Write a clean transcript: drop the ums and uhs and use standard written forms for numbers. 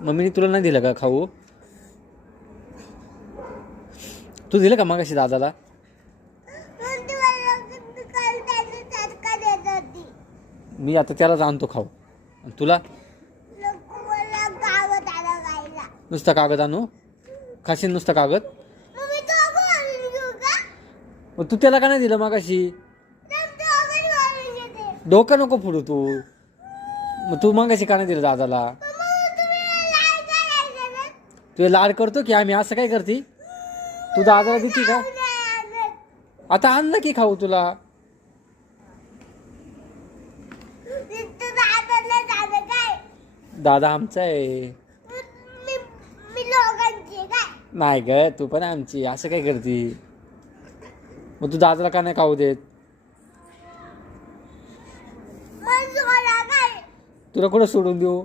मम्मीने तुला नाही दिलं का खाऊ? तू दिलं का मागाशी दादाला? मी आता त्याला जाणतो खाऊ. तुला नुसता कागद आणू? खाशील नुसता कागद? मग तू त्याला का नाही दिलं मागाशी? डोकं नको फोडू तू. मग तू मागाशी का नाही दिलं दादाला? तू लाड करतो की आम्ही असं काय करते? तू दादाला देते का? आता आण ना की खाऊ तुला. दादा आमचा आहे. नाही ग, तू पण आमची. असं काय करते? मग तू दादाला का नाही खाऊ देत? तुला कुठं सोडून देऊ?